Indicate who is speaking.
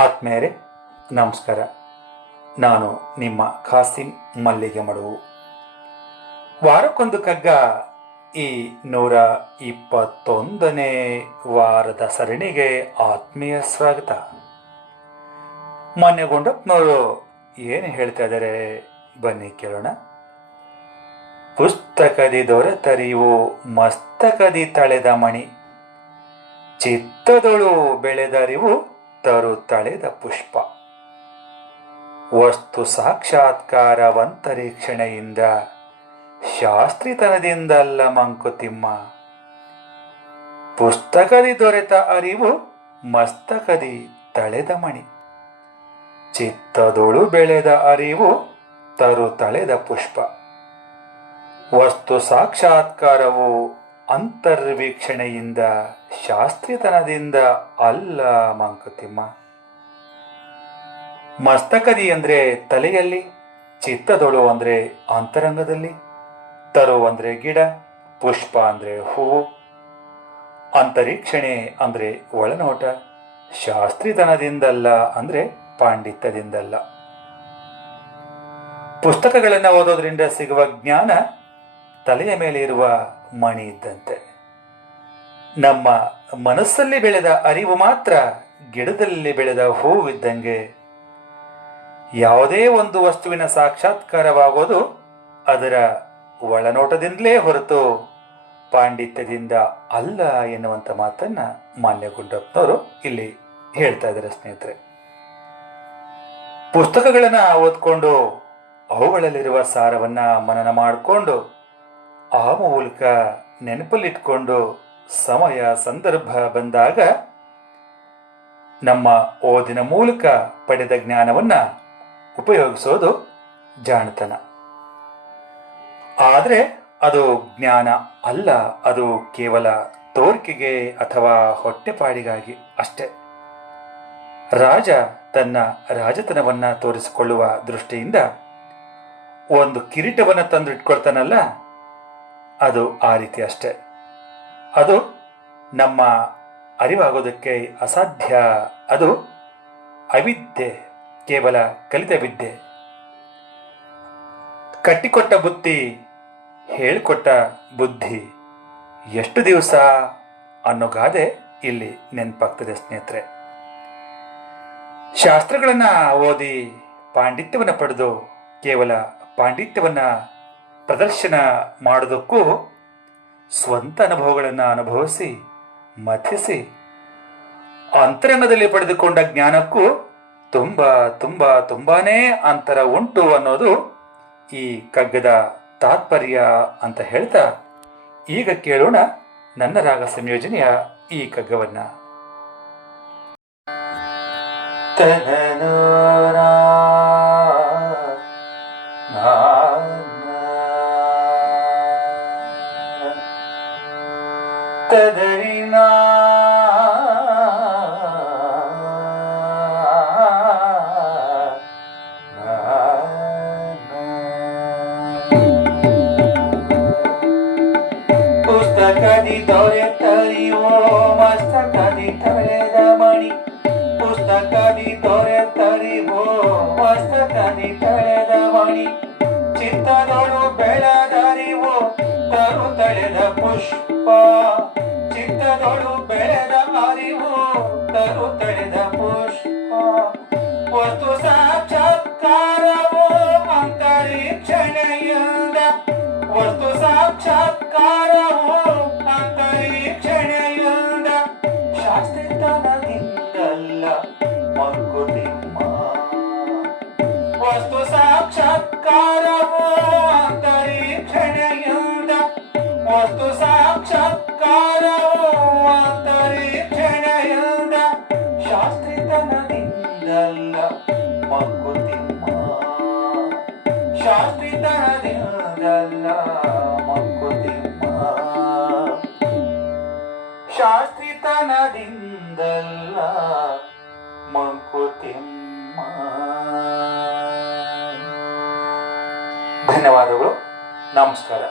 Speaker 1: ಆತ್ಮೇರೆ ನಮಸ್ಕಾರ. ನಾನು ನಿಮ್ಮ ಖಾಸಿಂ ಮಲ್ಲಿಗೆ ಮಡುವು ವಾರಕ್ಕೊಂದು ಕಗ್ಗ ಈ ನೂರ ಇಪ್ಪತ್ತೊಂದನೇ ವಾರದ ಸರಣಿಗೆ ಆತ್ಮೀಯ ಸ್ವಾಗತ. ಮೊನ್ನೆ ಗುಂಡಪ್ಪನವರು ಏನು ಹೇಳ್ತಾ ಇದ್ದಾರೆ ಬನ್ನಿ ಕೇಳೋಣ. ಪುಸ್ತಕದಿ ದೊರೆತರಿವು, ಮಸ್ತಕದಿ ತಳೆದ ಮಣಿ. ಚಿತ್ತದೊಳು ಬೆಳೆದರಿವು ತರು ತಳೆದ ಪುಷ್ಪ. ವಸ್ತು ಸಾಕ್ಷಾತ್ಕಾರವಂತರೀಕ್ಷಣೆಯಿಂದ, ಶಾಸ್ತ್ರಿತನದಿಂದಲ್ಲ ಮಂಕುತಿಮ್ಮ. ಪುಸ್ತಕದಿ ದೊರೆತ ಅರಿವು ಮಸ್ತಕದಿ ತಳೆದ ಮಣಿ. ಚಿತ್ತದೊಳು ಬೆಳೆದ ಅರಿವು ತರು ತಳೆದ ಪುಷ್ಪ. ವಸ್ತು ಸಾಕ್ಷಾತ್ಕಾರವು ಅಂತರ್ವೀಕ್ಷಣೆಯಿಂದ ಶಾಸ್ತ್ರೀತನದಿಂದ ಅಲ್ಲ ಮಂಕುತಿಮ್ಮ. ಮಸ್ತಕದಿ ಅಂದ್ರೆ ತಲೆಯಲ್ಲಿ, ಚಿತ್ತದೊಳು ಅಂದ್ರೆ ಅಂತರಂಗದಲ್ಲಿ, ತರು ಅಂದ್ರೆ ಗಿಡ, ಪುಷ್ಪ ಅಂದ್ರೆ ಹೂವು. ಅಂತರೀಕ್ಷಣೆ ಅಂದ್ರೆ ಒಳನೋಟ ಶಾಸ್ತ್ರೀತನದಿಂದಲ್ಲ ಅಂದ್ರೆ ಪಾಂಡಿತ್ಯದಿಂದಲ್ಲ. ಪುಸ್ತಕಗಳನ್ನು ಓದೋದ್ರಿಂದ ಸಿಗುವ ಜ್ಞಾನ ತಲೆಯ ಮೇಲೆ ಇರುವ ಮಣಿ ಇದ್ದಂತೆ. ನಮ್ಮ ಮನಸ್ಸಲ್ಲಿ ಬೆಳೆದ ಅರಿವು ಮಾತ್ರ ಗಿಡದಲ್ಲಿ ಬೆಳೆದ ಹೂವಿದ್ದಂಗೆ. ಯಾವುದೇ ಒಂದು ವಸ್ತುವಿನ ಸಾಕ್ಷಾತ್ಕಾರವಾಗೋದು ಅದರ ಒಳನೋಟದಿಂದಲೇ ಹೊರತು ಪಾಂಡಿತ್ಯದಿಂದ ಅಲ್ಲ ಎನ್ನುವಂಥ ಮಾತನ್ನ ಮಾನ್ಯ ಗುಂಡಪ್ಪನವರು ಇಲ್ಲಿ ಹೇಳ್ತಾ ಇದ್ದಾರೆ ಸ್ನೇಹಿತರೆ. ಪುಸ್ತಕಗಳನ್ನು ಓದ್ಕೊಂಡು ಅವುಗಳಲ್ಲಿರುವ ಸಾರವನ್ನ ಮನನ ಮಾಡಿಕೊಂಡು ಆ ಮೂಲಕ ನೆನಪಲ್ಲಿಟ್ಕೊಂಡು ಸಮಯ ಸಂದರ್ಭ ಬಂದಾಗ ನಮ್ಮ ಓದಿನ ಮೂಲಕ ಪಡೆದ ಜ್ಞಾನವನ್ನ ಉಪಯೋಗಿಸೋದು ಜಾಣತನ. ಆದರೆ ಅದು ಜ್ಞಾನ ಅಲ್ಲ, ಅದು ಕೇವಲ ತೋರಿಕೆಗೆ ಅಥವಾ ಹೊಟ್ಟೆಪಾಡಿಗಾಗಿ ಅಷ್ಟೇ. ರಾಜ ತನ್ನ ರಾಜತನವನ್ನ ತೋರಿಸಿಕೊಳ್ಳುವ ದೃಷ್ಟಿಯಿಂದ ಒಂದು ಕಿರೀಟವನ್ನು ತಂದು ಇಟ್ಕೊಳ್ತಾನಲ್ಲ ಅದು ಆ ರೀತಿ ಅಷ್ಟೇ. ಅದು ನಮ್ಮ ಅರಿವಾಗೋದಕ್ಕೆ ಅಸಾಧ್ಯ. ಅದು ಅವಿದ್ಯೆ, ಕೇವಲ ಕಲಿತ ವಿದ್ಯೆ. ಕಟ್ಟಿಕೊಟ್ಟ ಬುತ್ತಿ ಹೇಳಿಕೊಟ್ಟ ಬುದ್ಧಿ ಎಷ್ಟು ದಿವಸ ಅನ್ನೋ ಗಾದೆ ಇಲ್ಲಿ ನೆನಪಾಗ್ತದೆ ಸ್ನೇಹಿತರೆ. ಶಾಸ್ತ್ರಗಳನ್ನು ಓದಿ ಪಾಂಡಿತ್ಯವನ್ನು ಪಡೆದು ಕೇವಲ ಪಾಂಡಿತ್ಯವನ್ನ ಪ್ರದರ್ಶನ ಮಾಡೋದಕ್ಕೂ ಸ್ವಂತ ಅನುಭವಗಳನ್ನು ಅನುಭವಿಸಿ, ಮಥಿಸಿ, ಅಂತರಂಗದಲ್ಲಿ ಪಡೆದುಕೊಂಡ ಜ್ಞಾನಕ್ಕೂ ತುಂಬ ತುಂಬ, ತುಂಬಾನೇ ಅಂತರ ಉಂಟು ಅನ್ನೋದು ಈ ಕಗ್ಗದ ತಾತ್ಪರ್ಯ ಅಂತ ಹೇಳ್ತಾ ಈಗ ಕೇಳೋಣ ನನ್ನ ರಾಗ ಸಂಯೋಜನೆಯ ಈ ಕಗ್ಗವನ್ನ. ತದರಿನಾ ಪುಸ್ತಕದಿ ದೊರೆತರಿವೋ ಮಸ್ತಕದಿ ತಳೆದ ಮಣಿ. ಪುಸ್ತಕದಿ ದೊರೆತರಿವೋ ಮಸ್ತಕದಿ ತಳೆದ ಮಣಿ. ಚಿತ್ತದೊಳು ಬೆಳೆದರಿವೋ ತರು ತಳೆದ ಪುಷ್ಪ. ಚಿತ್ತದೊಳು ಬೆಳೆದ ಅರಿವು ತರು ತಳೆದ ಪುಷ್ಪ. ವಸ್ತು ಸಾಕ್ಷಾತ್ಕಾರವು ಅಂತರೀಕ್ಷಣೆಯಿಂದ. ವಸ್ತು ಸಾಕ್ಷಾತ್ಕಾರವು ಅಂತರೀಕ್ಷಣೆಯಿಂದ. ಶಾಸ್ತ್ರಿತನದಿಂದಲ್ಲ ಶಾಸ್ತ್ರಿತನದಿಂದಲ್ಲ ಮಂಕುತಿಮ್ಮ ಶಾಸ್ತ್ರಿತನದಿಂದಲ್ಲ ಮಂಕುತಿಮ್ಮ ಶಾಸ್ತ್ರಿತನದಿಂದಲ್ಲ ಮಂಕುತಿಮ್ಮ ಧನ್ಯವಾದಗಳು. ನಮಸ್ಕಾರ.